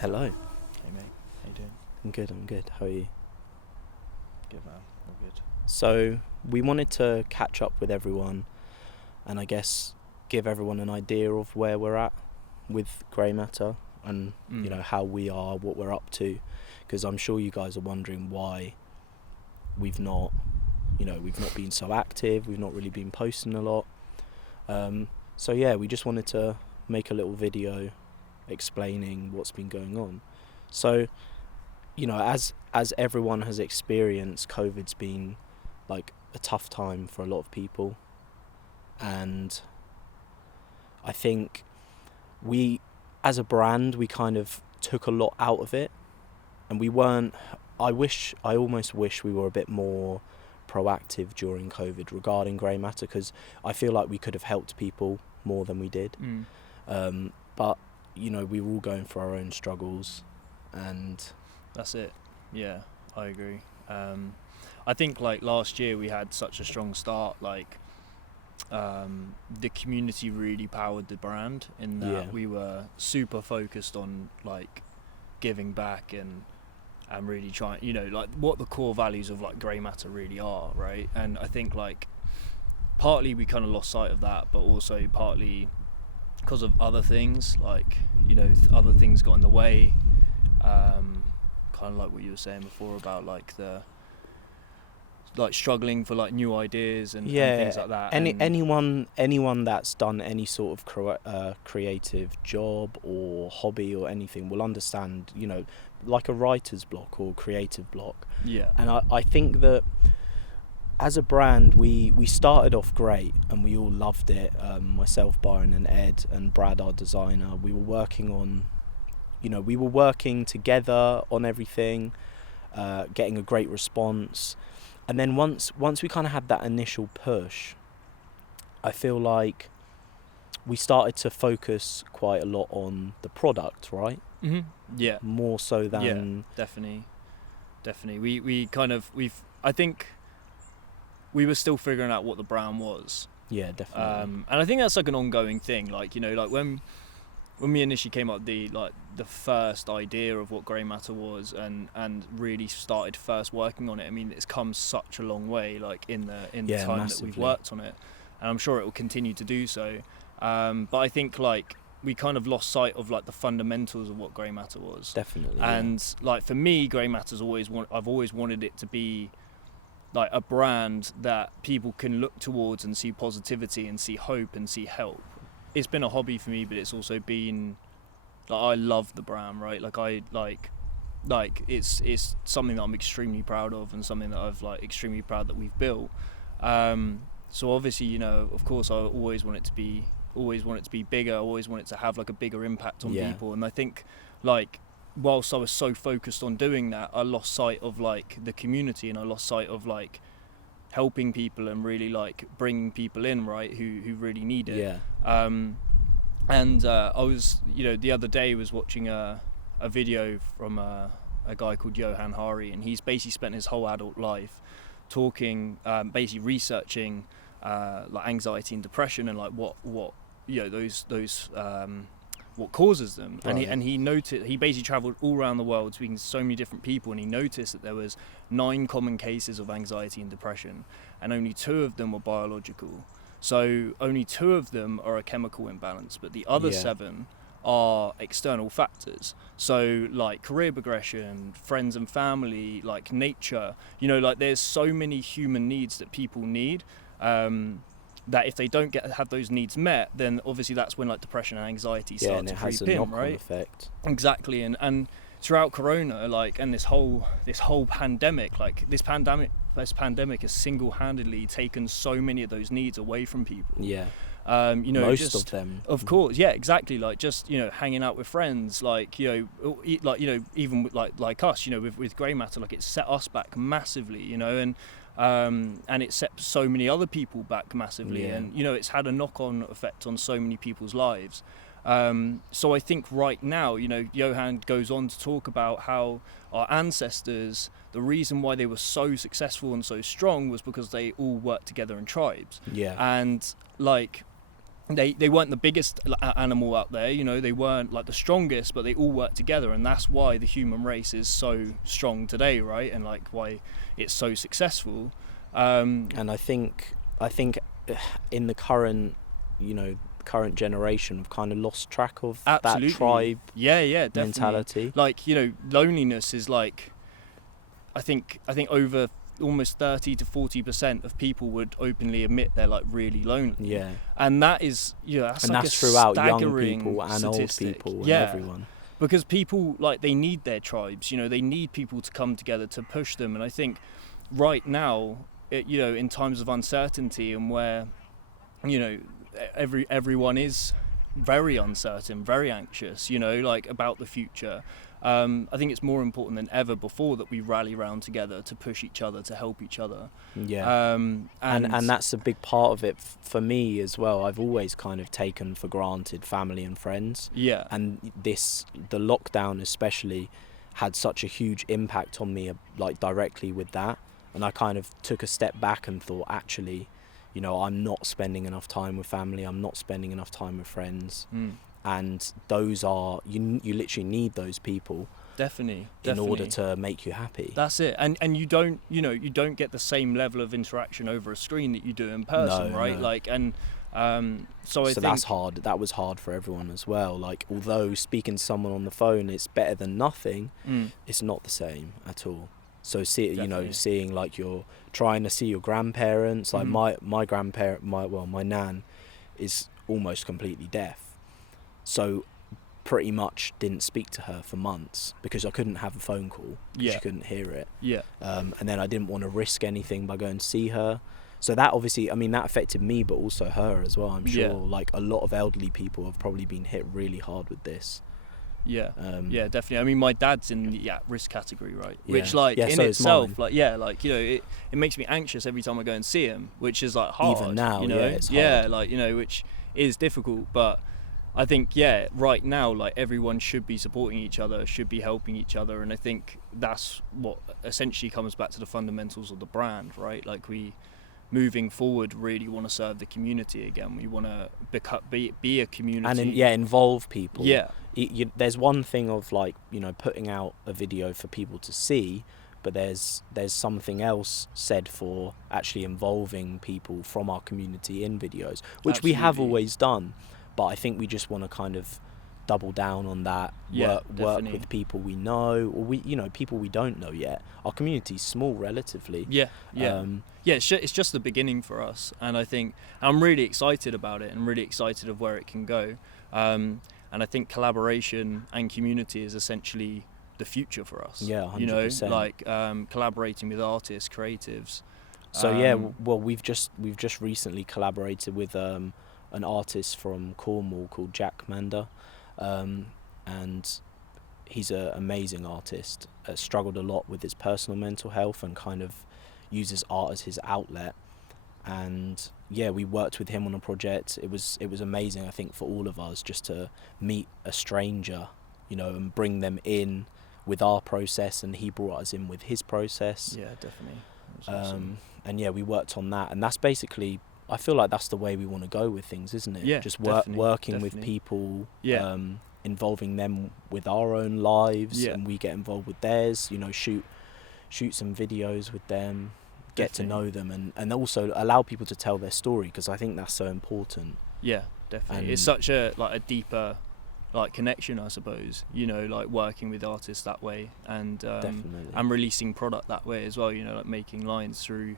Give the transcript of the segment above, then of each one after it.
Hello. Hey mate, how you doing? I'm good. How are you? Good man, all good. So, we wanted to catch up with everyone and I guess give everyone an idea of where we're at with grey matter and, how we are, what we're up to. Because I'm sure you guys are wondering why we've not been so active, we've not really been posting a lot. We just wanted to make a little video explaining what's been going on. So, as everyone has experienced, COVID's been like a tough time for a lot of people, and I think we, as a brand, we kind of took a lot out of it, and we weren't. I almost wish we were a bit more proactive during COVID regarding grey matter, because I feel like we could have helped people more than we did. But we were all going through our own struggles, and That's it. Yeah, I agree. I think like last year we had such a strong start. The community really powered the brand in that we were super focused on like giving back and really trying, like what the core values of like grey matter really are, right? And I think like partly we kind of lost sight of that, but also partly because of other things, like other things got in the way. Kind of like what you were saying before about like the struggling for like new ideas and things like that. Anyone that's done any sort of creative job or hobby or anything will understand, like a writer's block or creative block. Yeah. And I think that as a brand, we started off great and we all loved it. Myself, Byron and Ed and Brad, our designer, we were working together on everything, getting a great response. And then once we kind of had that initial push, I feel like we started to focus quite a lot on the product, right? Mm-hmm. Yeah. More so than... Yeah, definitely. I think we were still figuring out what the brand was. Yeah, definitely. And I think that's like an ongoing thing. Like, like when we initially came up with the first idea of what grey matter was and really started first working on it, I mean, it's come such a long way, like in the time massively. that we've worked on it, and I'm sure it will continue to do so. But I think like we kind of lost sight of like the fundamentals of what grey matter was. Definitely. And like for me, grey matter's I've always wanted it to be like a brand that people can look towards and see positivity and see hope and see help. It's been a hobby for me, but it's also been like I love the brand, right? Like it's something that I'm extremely proud of and something that I've like extremely proud that we've built. So obviously, of course, I always want it to be bigger. I always want it to have like a bigger impact on people. And I think like whilst I was so focused on doing that, I lost sight of like the community, and I lost sight of like helping people and really like bringing people in, right, who really need it. I was the other day was watching a video from a guy called Johan Hari, and he's basically spent his whole adult life talking, basically researching like anxiety and depression and like what those what causes them. Right. And he noted, he basically traveled all around the world speaking to so many different people, and he noticed that there was 9 common cases of anxiety and depression, and only 2 of them were biological. So only 2 of them are a chemical imbalance, but the other 7 are external factors. So like career progression, friends and family, like nature, like there's so many human needs that people need, that if they don't have those needs met, then obviously that's when like depression and anxiety start to creep in, right? Effect. Exactly. And throughout Corona, like, and this whole pandemic, like this pandemic has single-handedly taken so many of those needs away from people. Most of them, of course. Yeah, exactly. Like just hanging out with friends, like even with, like us, with grey matter, like it set us back massively, and it set so many other people back massively, and it's had a knock-on effect on so many people's lives. So I think right now, Johan goes on to talk about how our ancestors, the reason why they were so successful and so strong was because they all worked together in tribes. And like they weren't the biggest animal out there, you know, they weren't like the strongest, but they all worked together, and that's why the human race is so strong today, right? And like why it's so successful. And I think in the current, you know, current generation, we've kind of lost track of Absolutely. that tribe definitely. mentality. Like, you know, loneliness is like, I think over almost 30 to 40% of people would openly admit they're like really lonely. Yeah. And that is, you know, that's And like that's a throughout young staggering people and statistic. old people and Yeah. everyone. Because people, like, they need their tribes, you know, they need people to come together to push them. And I think right now, you know, in times of uncertainty and where, you know, everyone is very uncertain, very anxious, you know, like about the future. I think it's more important than ever before that we rally around together to push each other, to help each other. Yeah. And that's a big part of it for me as well. I've always kind of taken for granted family and friends. Yeah. And the lockdown especially had such a huge impact on me, like directly with that. And I kind of took a step back and thought, actually, you know, I'm not spending enough time with family. I'm not spending enough time with friends. And those are, you literally need those people definitely in order to make you happy. That's it. And you don't, you know, you don't get the same level of interaction over a screen that you do in person, right? No. Like, and so I think that's hard. That was hard for everyone as well. Like, although speaking to someone on the phone is better than nothing, it's not the same at all. So you know, seeing like you're trying to see your grandparents, like my grandparent, my nan is almost completely deaf. So pretty much didn't speak to her for months because I couldn't have a phone call because she couldn't hear it. Yeah. And then I didn't want to risk anything by going to see her. So that obviously, I mean, that affected me, but also her as well. I'm sure like a lot of elderly people have probably been hit really hard with this. Yeah, yeah, definitely. I mean, my dad's in the at-risk category, right? Yeah. Which, like, Yeah, in so itself, is like, yeah, like, you know, it makes me anxious every time I go and see him, which is, like, hard. Even now, you know? yeah, it's hard. Yeah, like, you know, which is difficult, but I think, yeah, right now, like, everyone should be supporting each other, should be helping each other, and I think that's what essentially comes back to the fundamentals of the brand, right? Like, we, moving forward, really want to serve the community again. We want to be a community. And involve people. Yeah. There's one thing of, like, you know, putting out a video for people to see, but there's something else said for actually involving people from our community in videos, which we have always done. But I think we just want to kind of double down on that. Work with people we know, or people we don't know yet. Our community's small relatively. Yeah. It's just the beginning for us, and I think I'm really excited about it and really excited of where it can go. And I think collaboration and community is essentially the future for us. Yeah, 100%. You know, like collaborating with artists, creatives. So well, we've just recently collaborated with an artist from Cornwall called Jack Mander, and he's an amazing artist. Struggled a lot with his personal mental health and kind of uses art as his outlet. And yeah, we worked with him on a project. It was amazing, I think, for all of us just to meet a stranger, you know, and bring them in with our process, and he brought us in with his process. Yeah, definitely. Awesome. And yeah, we worked on that, and that's basically, I feel like that's the way we want to go with things, isn't it? Yeah, just definitely. working with people, involving them with our own lives, and we get involved with theirs. You know, shoot some videos with them, get to know them, and also allow people to tell their story, because I think that's so important. Yeah, definitely. And it's such a deeper connection, I suppose, you know, like working with artists that way, and and releasing product that way as well, you know, like making lines through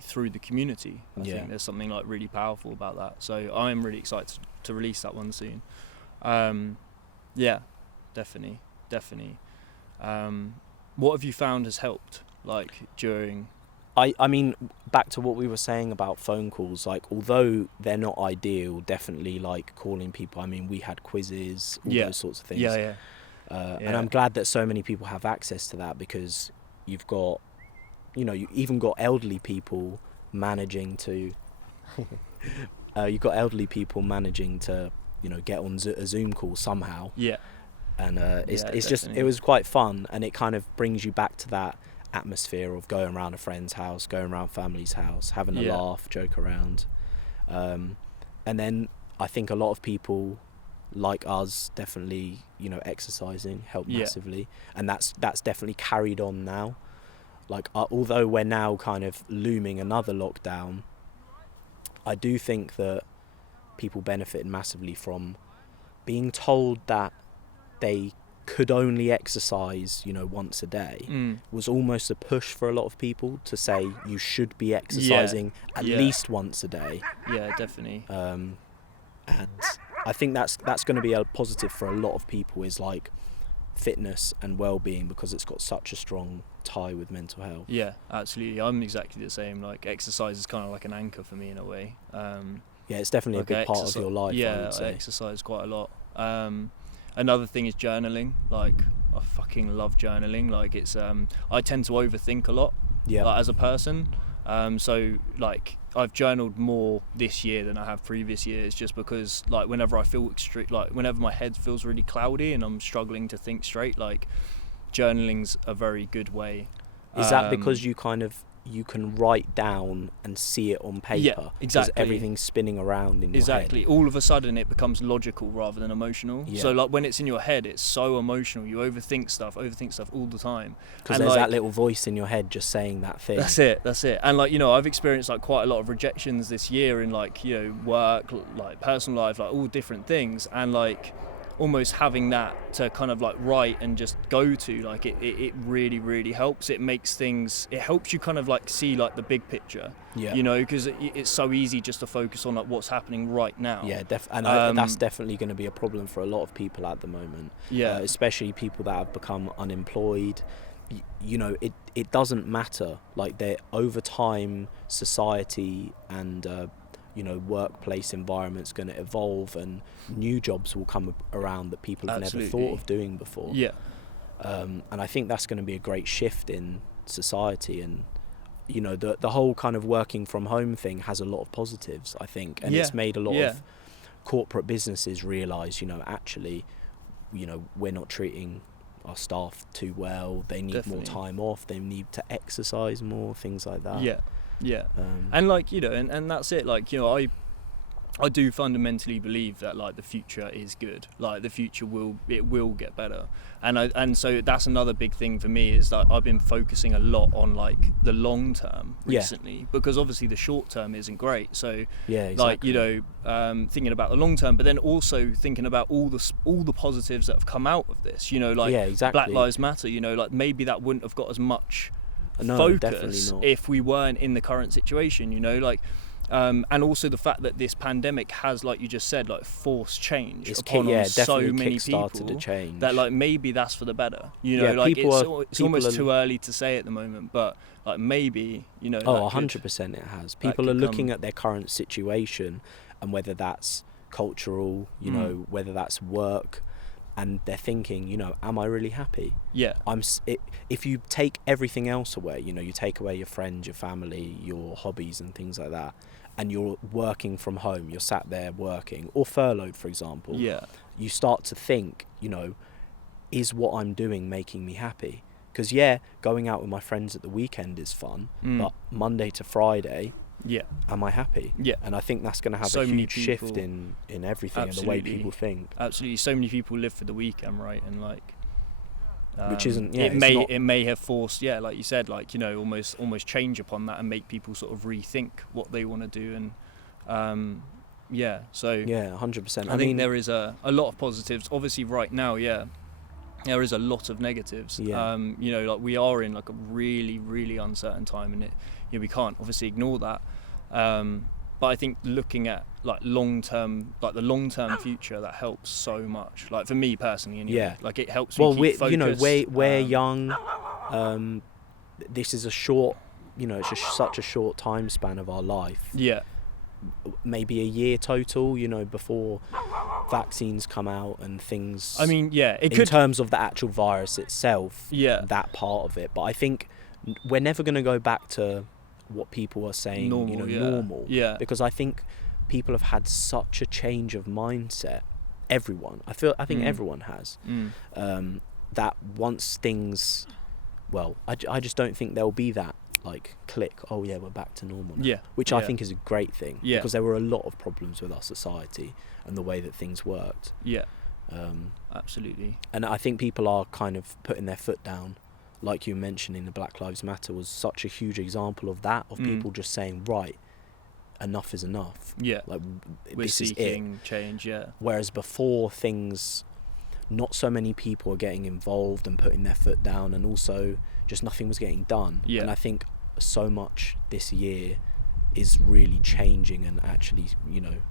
through the community. I think there's something like really powerful about that, so I'm really excited to release that one soon. Definitely. What have you found has helped, like, during... I mean, back to what we were saying about phone calls, like, although they're not ideal, definitely, like, calling people, I mean, we had quizzes, all those sorts of things. And I'm glad that so many people have access to that, because you've got, you know, you even got elderly people managing to you know, get on a Zoom call somehow. And it's just, it was quite fun, and it kind of brings you back to that atmosphere of going around a friend's house, going around family's house, having a laugh, joke around. And then I think a lot of people like us definitely, you know, exercising helped massively, and that's definitely carried on now. Like, although we're now kind of looming another lockdown, I do think that people benefited massively from being told that they could only exercise, you know, once a day. Was almost a push for a lot of people to say you should be exercising at least once a day. Yeah, definitely. And I think that's going to be a positive for a lot of people, is like fitness and well-being, because it's got such a strong tie with mental health. Yeah, absolutely. I'm exactly the same. Like, exercise is kind of like an anchor for me in a way. Yeah, it's definitely like a big part of your life. Yeah, I would say. I exercise quite a lot. Another thing is journaling. Like, I fucking love journaling. Like, it's I tend to overthink a lot. Yeah. Like, as a person. So like, I've journaled more this year than I have previous years, just because like whenever I feel whenever my head feels really cloudy and I'm struggling to think straight, like, journaling's a very good way. Is that because you can write down and see it on paper? Yeah, exactly. Everything's spinning around in your head. All of a sudden it becomes logical rather than emotional. Yeah. So like, when it's in your head, it's so emotional. You overthink stuff all the time. Because there's that little voice in your head just saying that thing. That's it. And like, you know, I've experienced like quite a lot of rejections this year in, like, you know, work, like personal life, like all different things. And like, almost having that to kind of like write and just go to, like, it really, really helps. It helps you kind of like see like the big picture, you know, because it's so easy just to focus on like what's happening right now. Yeah, and that's definitely going to be a problem for a lot of people at the moment. Yeah, especially people that have become unemployed. You know, it doesn't matter. Like, over time, society and you know, workplace environment's going to evolve, and new jobs will come around that people have never thought of doing before. Yeah. And I think that's going to be a great shift in society, and you know, the whole kind of working from home thing has a lot of positives, I think, and it's made a lot of corporate businesses realise, you know, actually, you know, we're not treating our staff too well. They need more time off. They need to exercise more, things like that. Yeah, and like, you know, and that's it. Like, you know, I do fundamentally believe that like the future is good. Like, the future will get better, and so that's another big thing for me, is that I've been focusing a lot on like the long term recently, because obviously the short term isn't great. So like, you know, thinking about the long term, but then also thinking about all the positives that have come out of this. You know, like Black Lives Matter. You know, like, maybe that wouldn't have got as much focus if we weren't in the current situation, you know, like, and also the fact that this pandemic has, like you just said, like, forced change upon so many people, that like maybe that's for the better, you know. Like, it's almost too early to say at the moment, but like, maybe, you know. 100% it has. People are looking at their current situation, and whether that's cultural, you know, whether that's work, and they're thinking, you know, am I really happy? Yeah. If you take everything else away, you know, you take away your friends, your family, your hobbies and things like that, and you're working from home, you're sat there working, or furloughed, for example, you start to think, you know, is what I'm doing making me happy? Because going out with my friends at the weekend is fun, but Monday to Friday, am I happy? Yeah. And I think that's going to have a huge shift in everything, and the way people think. Absolutely. So many people live for the weekend, right? And like, which isn't, it may have forced, like you said, like, you know, almost change upon that and make people sort of rethink what they want to do. And so 100%. I think there is a lot of positives. Obviously right now, there is a lot of negatives. You know, like, we are in like a really, really uncertain time, and we can't obviously ignore that. But I think looking at like the long-term future, that helps so much. Like, for me personally, anyway, like, it helps me keep focused. You know, we're young. This is a short, you know, it's just such a short time span of our life. Yeah. Maybe a year total, you know, before vaccines come out and things. I mean, in terms of the actual virus itself, that part of it. But I think we're never going to go back to what people are saying, normal. Yeah. Because I think people have had such a change of mindset. Everyone. I think everyone has. That once things, I just don't think there'll be that like click, oh yeah, we're back to normal now. Yeah. Which I think is a great thing, Yeah. because there were a lot of problems with our society and the way that things worked. Yeah. Absolutely. And I think people are kind of putting their foot down, like you mentioning the Black Lives Matter was such a huge example of that, of people just saying, right, enough is enough. Yeah. Like, We're this is it. seeking change, yeah. Whereas before, things, not so many people were getting involved and putting their foot down, and also just nothing was getting done. Yeah. And I think so much this year is really changing and actually,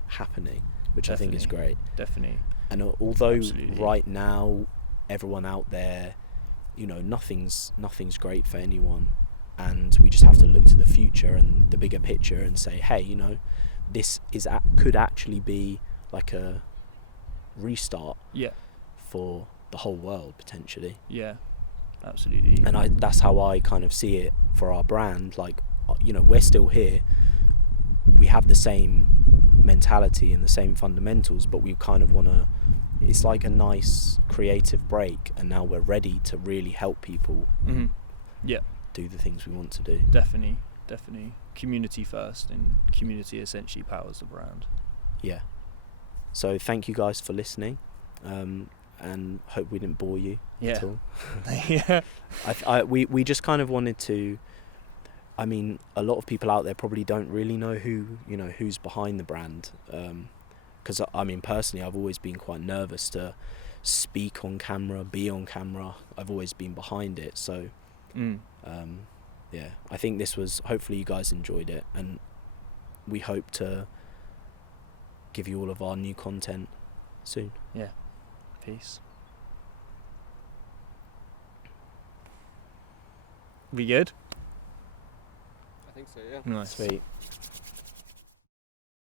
happening, which I think is great. Definitely. And although Absolutely. right now everyone out there, nothing's great for anyone, and we just have to look to the future and the bigger picture and say, hey, this could actually be like a restart for the whole world potentially. Yeah, absolutely. And that's how I kind of see it for our brand. Like, we're still here, we have the same mentality and the same fundamentals, but we kind of want to, it's like a nice creative break, and now we're ready to really help people do the things we want to do. Definitely community first, and community essentially powers the brand. Yeah. So thank you guys for listening, and hope we didn't bore you at all. Yeah. We just kind of wanted to, I mean, a lot of people out there probably don't really know who's behind the brand, because I mean, personally, I've always been quite nervous to speak on camera, be on camera. I've always been behind it, so yeah, I think this was, hopefully you guys enjoyed it, and we hope to give you all of our new content soon. Yeah. Peace. We good? I think so, yeah. Nice. Sweet.